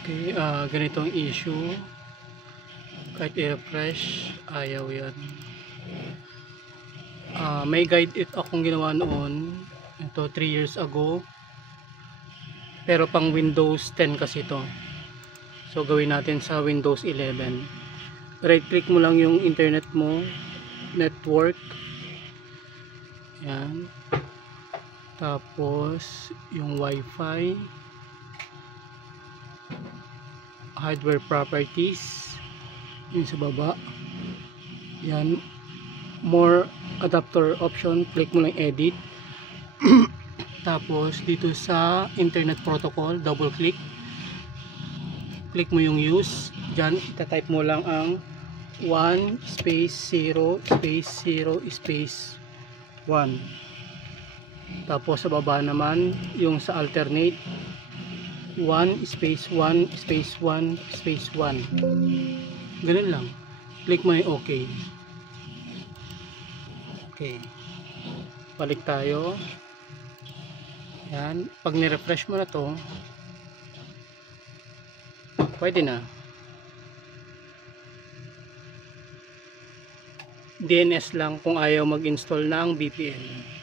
Okay, ganitong issue. Kahit i-refresh, ayaw yan. May guide it akong ginawa noon. Ito 3 years ago. Pero pang Windows 10 kasi ito. So gawin natin sa Windows 11. Right click mo lang yung internet mo, network. Yan. Tapos yung Wi-Fi, hardware properties, yung sa baba. Yan, more adapter option, click mo lang edit. Tapos dito sa internet protocol, double click, click mo yung use. Diyan ita-type mo lang ang 1 space 0 space 0 space 1. Tapos sa baba naman yung sa alternate, 1 space 1 space 1 space 1. Ganun lang. Click mo yung OK. Okay. Balik tayo. Yan. Pag ni-refresh mo na to, pwede na. DNS lang kung ayaw mag-install ng VPN.